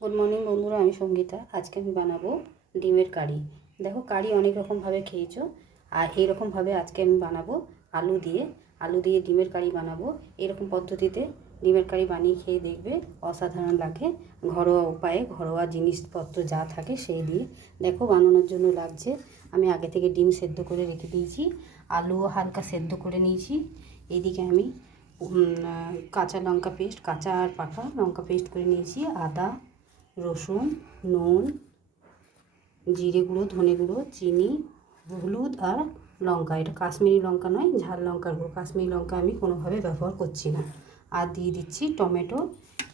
Good morning বন্ধুরা, আমি সঙ্গীতা। আজকে আমি বানাবো ডিমের কারি। দেখো, কারি অনেক রকমভাবে খেয়েছো, আর এইরকমভাবে আজকে আমি বানাবো আলু দিয়ে। আলু দিয়ে ডিমের কারি বানাবো। এরকম পদ্ধতিতে ডিমের কারি বানিয়ে খেয়ে দেখবে, অসাধারণ লাগে। ঘরোয়া উপায়ে ঘরোয়া জিনিসপত্র যা থাকে সেই দিয়ে। দেখো, বানানোর জন্য লাগছে, আমি আগে থেকে ডিম সেদ্ধ করে রেখে দিয়েছি আলুও হালকা সেদ্ধ করে নিয়েছি। এইদিকে আমি কাঁচা লঙ্কা পেস্ট, কাঁচা আর পাকা লঙ্কা পেস্ট করে নিয়েছি, আদা রসুন, নুন, জিরে গুঁড়ো, ধনে গুঁড়ো, চিনি, হলুদ আর লঙ্কা। এটা কাশ্মীরি লঙ্কা নয়, ঝাল লঙ্কার গুঁড়ো। কাশ্মীরি লঙ্কা আমি কোনোভাবে ব্যবহার করছি না। আর দিয়ে দিচ্ছি টমেটো,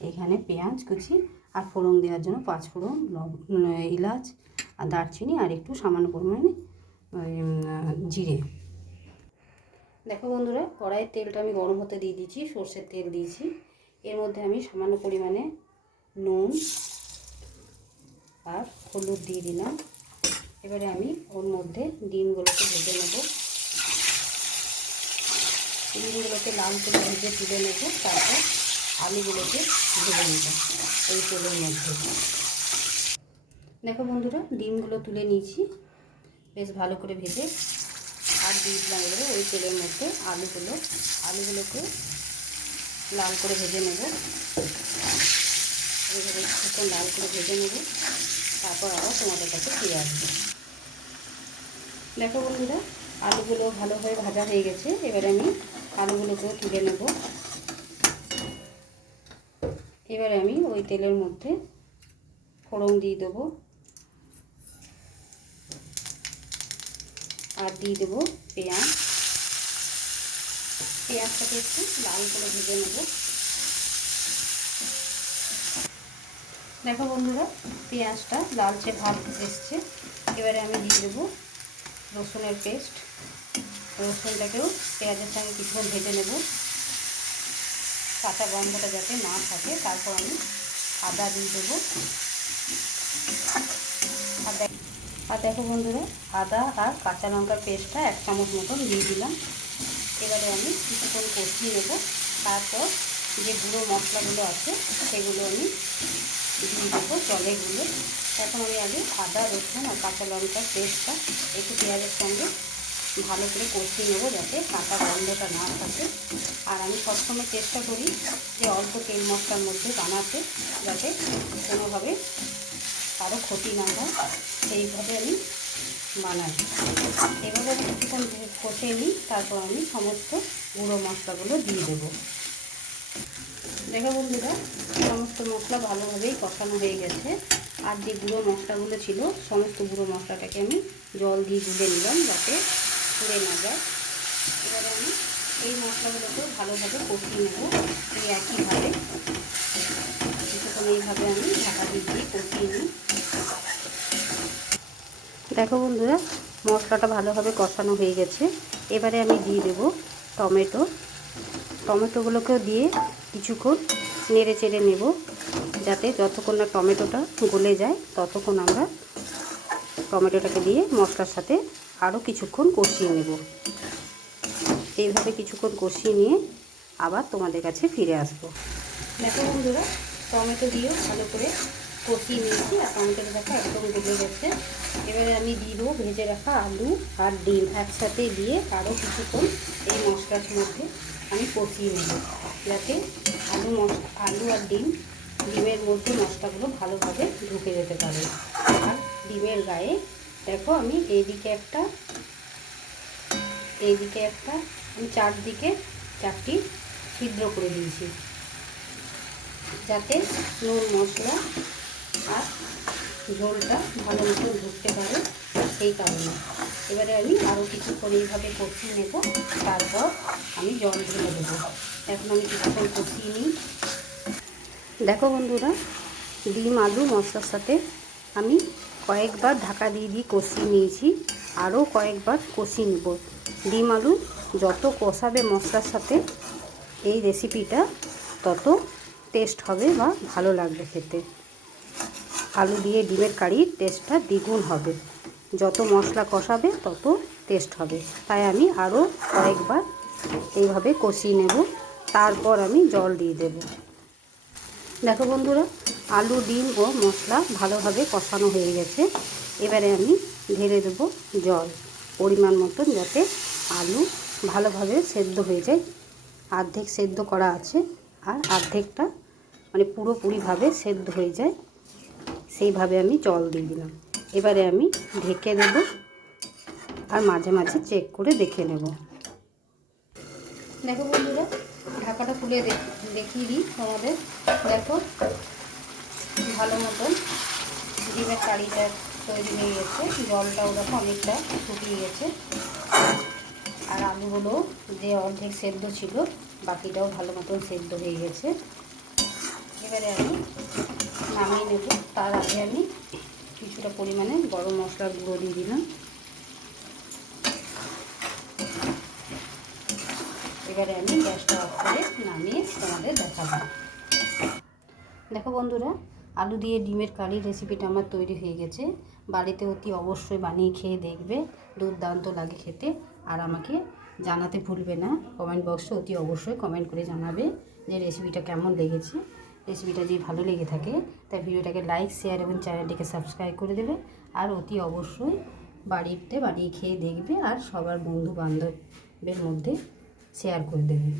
এখানে পেঁয়াজ কুচি আর ফোড়ন দেওয়ার জন্য পাঁচ ফোড়ন এলাচ আর দারচিনি আর একটু সামান্য পরিমাণে জিরে। দেখো বন্ধুরা, কড়াইয়ের তেলটা আমি গরম হতে দিয়ে দিয়েছি, সর্ষের তেল দিয়েছি। এর মধ্যে আমি সামান্য পরিমাণে নুন আর হলুদ দিয়ে দিলাম। এবারে আমি ওর মধ্যে ডিমগুলোকে ভেজে নেব। ডিমগুলোকে লাল করে ভেজে তুলে নেব, তারপর আলুগুলোকে ভেজে নেব এই তেলের মধ্যে। দেখো বন্ধুরা, ডিমগুলো তুলে নিয়েছি। বেশ ভালো করে ভেজে আর দিয়ে দিলাম। এবারে ওই তেলের মধ্যে আলুগুলো, আলুগুলোকে লাল করে ভেজে নেব। এবারে লাল করে ভেজে নেব। তারপর আবার তোমাদের কাছে ফিরে আসব। দেখো বন্ধুরা, আলুগুলো ভালোভাবে ভাজা হয়ে গেছে। এবারে আমি আলুগুলোকেও তুলে নেব। এবারে আমি ওই তেলের মধ্যে ফোড়ন দিয়ে দেবো। আর দিয়ে দেবো পেঁয়াজ। পেঁয়াজটাকে একটু লাল করে ভেজে নেব। দেখো বন্ধুরা, পেঁয়াজটা লালচে ভাব এসছে। এবারে আমি দিয়ে দেবো রসুনের পেস্ট। রসুনটাকেও পেঁয়াজের সঙ্গে কিছুক্ষণ ভেজে নেব। কাঁচা গন্ধটা যাতে না থাকে, তারপর আমি আদা দিয়ে দেবো। আর দেখ- আর দেখো বন্ধুরা, আদা আর কাঁচা লঙ্কার পেস্টটা এক চামচ মতন দিয়ে দিলাম। এবারে আমি কিছুক্ষণ কষিয়ে নেব। তারপর যে গুঁড়ো মশলাগুলো আছে, সেগুলো আমি দিয়ে দেবো জলে গুলে এখন আমি আগে আদা, রসুন আর কাঁচা লঙ্কার পেস্টটা একটু পেঁয়াজের সঙ্গে ভালো করে কষিয়ে নেব যাতে কাঁচা গন্ধটা না থাকে। আর আমি সবসময় চেষ্টা করি যে অল্প তেল মশলার মধ্যে বানাতে, যাতে কোনোভাবে কারও ক্ষতি না হয়। সেইভাবে আমি বানাই। এভাবে কিছুক্ষণ কষে নিই, তারপর আমি সমস্ত গুঁড়ো মশলাগুলো দিয়ে দেবো। দেখো বন্ধুরা, সমস্ত মশলা ভালোভাবেই কষানো হয়ে গেছে। আর যে গুঁড়ো মশলাগুলো ছিল, সমস্ত গুঁড়ো মশলাটাকে আমি জল দিয়ে গুলে নিলাম যাতে পুড়ে না যায়। এবারে আমি এই মশলাগুলোকে ভালোভাবে কষিয়ে নেব এই একইভাবে। এইভাবে আমি ঢাকা দিয়ে দিয়ে কষিয়ে নিই। দেখো বন্ধুরা, মশলাটা ভালোভাবে কষানো হয়ে গেছে। এবারে আমি দিয়ে দেব টমেটো। টমেটোগুলোকেও দিয়ে কিছুক্ষণ নেড়ে চেড়ে নেব যাতে যতক্ষণ না টমেটোটা গলে যায়, ততক্ষণ আমরা টমেটোটাকে দিয়ে মশলার সাথে আরও কিছুক্ষণ কষিয়ে নেব। এইভাবে কিছুক্ষণ কষিয়ে নিয়ে আবার তোমাদের কাছে ফিরে আসব। দেখো বন্ধুরা, টমেটো দিয়েও ভালো করে কষিয়ে নিয়েছি আর টমেটোর দেখা একদম গলে গেছে। এবারে আমি দেবো ভেজে রাখা আলু আর ডিম একসাথে দিয়ে আরও কিছুক্ষণ এই মশলার মধ্যে আমি কষিয়ে নেব। যাতে আলু আলু আর ডিম, ডিমের মধ্যে মশলাগুলো ভালোভাবে ঢুকে যেতে পারে। আর ডিমের গায়ে, দেখো আমি এইদিকে একটা এইদিকে একটা, আমি চারদিকে চারটি ছিদ্র করে দিয়েছি। যাতে নুন, মশলা আর ঝোলটা ভালো মতো ঢুকতে পারে সেই কারণে। এবারে আমি আরও কিছুক্ষণ এইভাবে কষিয়ে নেব। তারপর আমি জল ঢেলে দেবো। এখন আমি কিছুক্ষণ কষিয়ে নিই। দেখো বন্ধুরা, ডিম, আলু, মশলার সাথে আমি কয়েকবার ঢাকা দিয়ে দিয়ে কষিয়ে নিয়েছি। আরও কয়েকবার কষিয়ে নেব। ডিম, আলু যত কষাবে মশলার সাথে, এই রেসিপিটা তত টেস্ট হবে বা ভালো লাগবে খেতে। আলু দিয়ে ডিমের কারির টেস্টটা দ্বিগুণ হবে। যত মশলা কষাবে, তত টেস্ট হবে। তাই আমি আরও কয়েকবার এইভাবে কষিয়ে নেব। তারপর আমি জল দিয়ে দেব। দেখো বন্ধুরা, আলু, ডিম ও মশলা ভালোভাবে কষানো হয়ে গেছে। এবারে আমি ঢেলে দেবো জল পরিমাণ মতন যাতে আলু ভালোভাবে সেদ্ধ হয়ে যায়। অর্ধেক সেদ্ধ করা আছে আর অর্ধেকটা মানে পুরোপুরিভাবে সেদ্ধ হয়ে যায়। সেইভাবে আমি জল দিয়ে দিলাম। এবারে আমি ঢেকে দেব আর মাঝে মাঝে চেক করে দেখে নেব। দেখো বন্ধুরা, ঢাকাটা খুলে দেখ- দেখিয়ে দিই তোমাদের। দেখো, ভালো মতন ডিমের কারিটা তৈরি হয়ে গেছে। জলটাও দেখো অনেকটা শুকিয়ে গেছে। আর আলুগুলো যে অর্ধেক সেদ্ধ ছিল, বাকিটাও ভালো মতন সেদ্ধ হয়ে গেছে। এবারে আমি নামিয়ে নেব। তার আগে আমি কিছুটা পরিমাণে গরম মশলার গুঁড়ো দিয়ে দিলাম। এবারে আমি গ্যাসটা অফ করে নামিয়ে তোমাদের দেখাবো। দেখো বন্ধুরা, আলু দিয়ে ডিমের কারি রেসিপিটা আমার তৈরি হয়ে গেছে। বাড়িতে অতি অবশ্যই বানিয়ে খেয়ে দেখবে, দুর্দান্ত লাগে খেতে। আর আমাকে জানাতে ভুলবে না, কমেন্ট বক্সে অতি অবশ্যই কমেন্ট করে জানাবে যে রেসিপিটা কেমন লেগেছে। রেসিপিটা যদি ভালো লেগে থাকে, তাই ভিডিওটাকে লাইক শেয়ার এবং চ্যানেলটিকে সাবস্ক্রাইব করে দেবে। আর অতি অবশ্যই বাড়িতে বানিয়ে খেয়ে দেখবে আর সবার বন্ধু বান্ধবের মধ্যে শেয়ার করে দেবে।